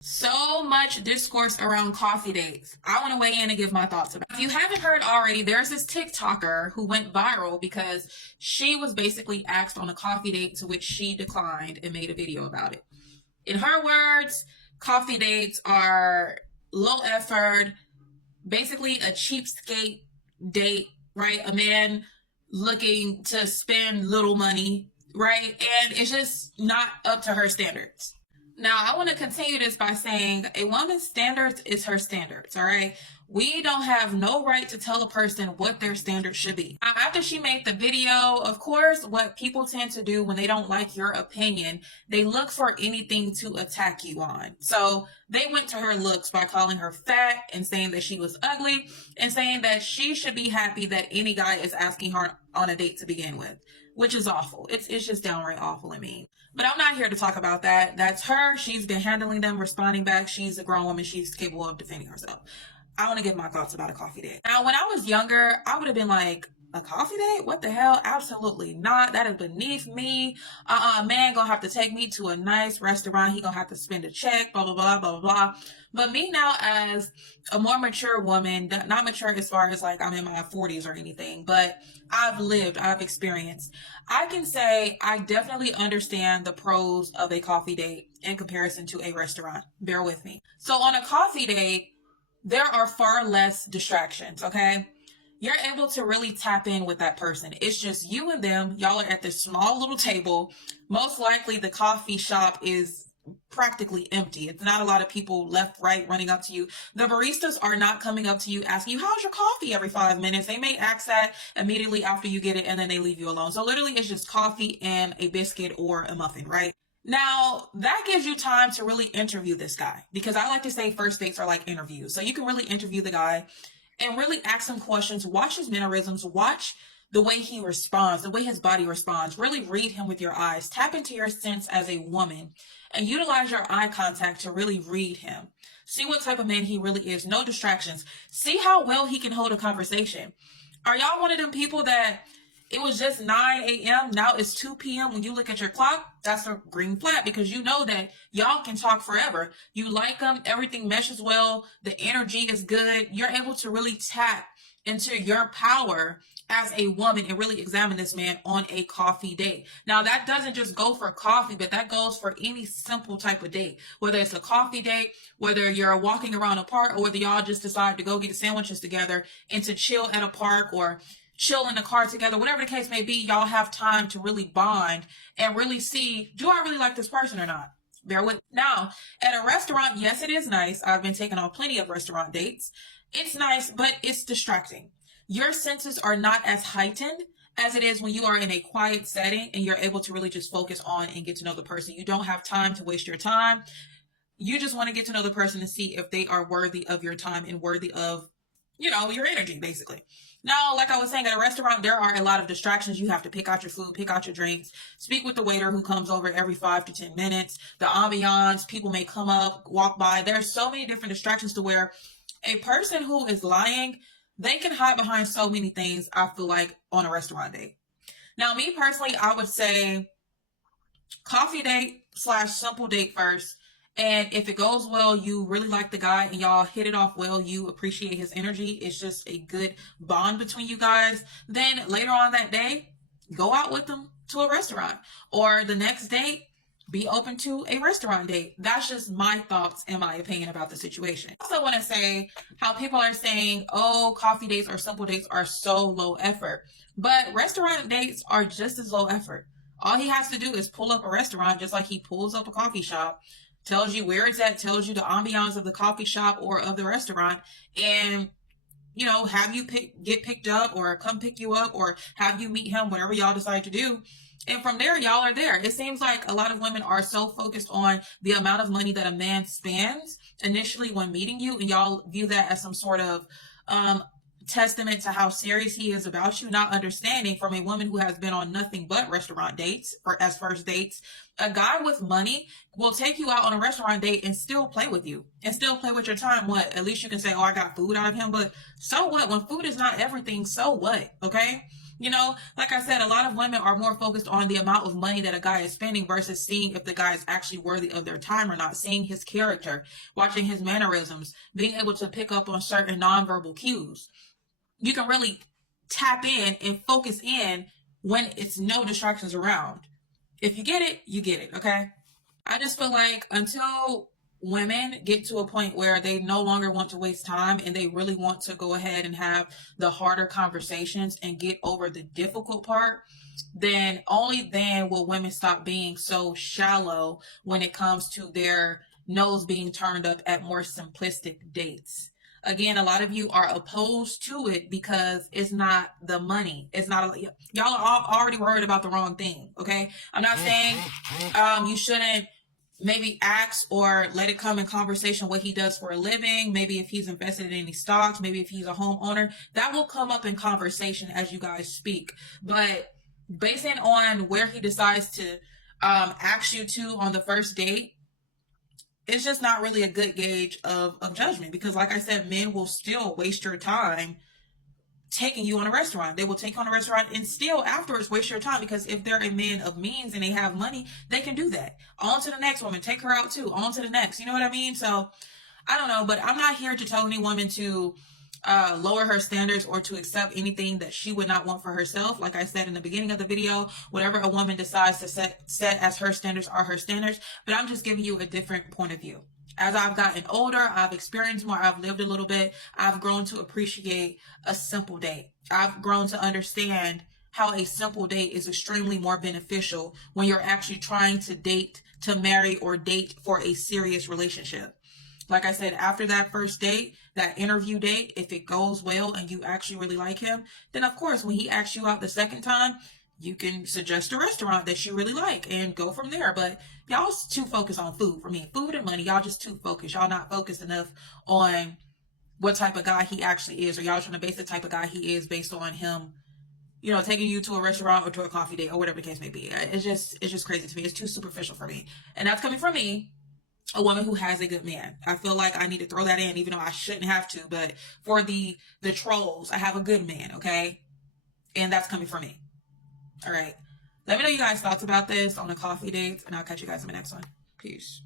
So much discourse around coffee dates. I want to weigh in and give my thoughts about it. If you haven't heard already, there's this TikToker who went viral because she was basically asked on a coffee date to which she declined and made a video about it. In her words, coffee dates are low effort, basically a cheapskate date, right? A man looking to spend little money, right? And it's just not up to her standards. Now, I want to continue this by saying a woman's standards is her standards, all right? We don't have no right to tell a person what their standards should be. After she made the video, of course, what people tend to do when they don't like your opinion, they look for anything to attack you on. So they went to her looks by calling her fat and saying that she was ugly and saying that she should be happy that any guy is asking her on a date to begin with, which is awful. It's just downright awful and mean. But I'm not here to talk about that. That's her. She's been handling them, responding back. She's a grown woman. She's capable of defending herself. I want to give my thoughts about a coffee date. Now, when I was younger, I would have been like, a coffee date? What the hell? Absolutely not. That is beneath me. Man gonna have to take me to a nice restaurant. He gonna have to spend a check, blah, blah, blah, blah, blah. But me now as a more mature woman, not mature as far as like I'm in my 40s or anything, but I've experienced. I can say I definitely understand the pros of a coffee date in comparison to a restaurant. Bear with me. So on a coffee date, there are far less distractions, okay? You're able to really tap in with that person. It's just you and them. Y'all are at this small little table. Most likely the coffee shop is practically empty. It's not a lot of people left, right, running up to you. The baristas are not coming up to you asking you, how's your coffee every 5 minutes? They may ask that immediately after you get it and then they leave you alone. So literally it's just coffee and a biscuit or a muffin, right? Now, that gives you time to really interview this guy because I like to say first dates are like interviews. So you can really interview the guy and really ask him questions, watch his mannerisms, watch the way he responds, the way his body responds. Really read him with your eyes. Tap into your sense as a woman and utilize your eye contact to really read him. See what type of man he really is. No distractions. See how well he can hold a conversation. Are y'all one of them people that it was just 9 a.m. Now it's 2 p.m. When you look at your clock, that's a green flag because you know that y'all can talk forever. You like them. Everything meshes well. The energy is good. You're able to really tap into your power as a woman and really examine this man on a coffee date. Now that doesn't just go for coffee, but that goes for any simple type of date, whether it's a coffee date, whether you're walking around a park, or whether y'all just decide to go get sandwiches together and to chill at a park or chill in the car together, whatever the case may be. Y'all have time to really bond and really see, do I really like this person or not? Bear with. Now, at a restaurant, yes, it is nice. I've been taken on plenty of restaurant dates. It's nice, but it's distracting. Your senses are not as heightened as it is when you are in a quiet setting and you're able to really just focus on and get to know the person. You don't have time to waste your time. You just want to get to know the person and see if they are worthy of your time and worthy of, your energy, basically. Now, like I was saying, at a restaurant, there are a lot of distractions. You have to pick out your food, pick out your drinks, speak with the waiter who comes over every 5 to 10 minutes. The ambiance, people may come up, walk by. There's so many different distractions to where a person who is lying, they can hide behind so many things, I feel like, on a restaurant date. Now, me personally, I would say coffee date / simple date first. And if it goes well, you really like the guy and y'all hit it off well, you appreciate his energy, it's just a good bond between you guys, then later on that day, go out with them to a restaurant. Or the next date, be open to a restaurant date. That's just my thoughts and my opinion about the situation. I also want to say how people are saying, oh, coffee dates or simple dates are so low effort. But restaurant dates are just as low effort. All he has to do is pull up a restaurant just like he pulls up a coffee shop, tells you where it's at, tells you the ambiance of the coffee shop or of the restaurant, and have you get picked up or come pick you up or have you meet him, whatever y'all decide to do. And from there, y'all are there. It seems like a lot of women are so focused on the amount of money that a man spends initially when meeting you, and y'all view that as some sort of testament to how serious he is about you, not understanding from a woman who has been on nothing but restaurant dates or as first dates. A guy with money will take you out on a restaurant date and still play with you and still play with your time. What? At least you can say, oh, I got food out of him. But so what? When food is not everything, so what? Okay? You know, like I said, a lot of women are more focused on the amount of money that a guy is spending versus seeing if the guy is actually worthy of their time or not, seeing his character, watching his mannerisms, being able to pick up on certain nonverbal cues. You can really tap in and focus in when it's no distractions around. If you get it, you get it, okay? I just feel like until women get to a point where they no longer want to waste time and they really want to go ahead and have the harder conversations and get over the difficult part, then only then will women stop being so shallow when it comes to their nose being turned up at more simplistic dates. Again, a lot of you are opposed to it because it's not the money. It's not, y'all are all already worried about the wrong thing. Okay. I'm not saying you shouldn't maybe ask or let it come in conversation what he does for a living, maybe if he's invested in any stocks, maybe if he's a homeowner. That will come up in conversation as you guys speak. But basing on where he decides to ask you to on the first date, it's just not really a good gauge of judgment, because like I said, men will still waste your time taking you on a restaurant. They will take you on a restaurant and still afterwards waste your time, because if they're a man of means and they have money, they can do that. On to the next woman, take her out too, on to the next. You know what I mean? So I don't know, but I'm not here to tell any woman to lower her standards or to accept anything that she would not want for herself. Like I said in the beginning of the video, whatever a woman decides to set as her standards are her standards, but I'm just giving you a different point of view. As I've gotten older, I've experienced more, I've lived a little bit, I've grown to appreciate a simple date. I've grown to understand how a simple date is extremely more beneficial when you're actually trying to date, to marry, or date for a serious relationship. Like I said, after that first date, that interview date, if it goes well and you actually really like him, then of course, when he asks you out the second time, you can suggest a restaurant that you really like and go from there. But y'all too focused on food for me. Food and money, y'all just too focused. Y'all not focused enough on what type of guy he actually is, or y'all trying to base the type of guy he is based on him, you know, taking you to a restaurant or to a coffee date or whatever the case may be. It's just crazy to me. It's too superficial for me. And that's coming from me, a woman who has a good man. I feel like I need to throw that in, even though I shouldn't have to. But for the trolls, I have a good man, okay? And that's coming from me. All right. Let me know you guys' thoughts about this on the coffee dates, and I'll catch you guys in the next one. Peace.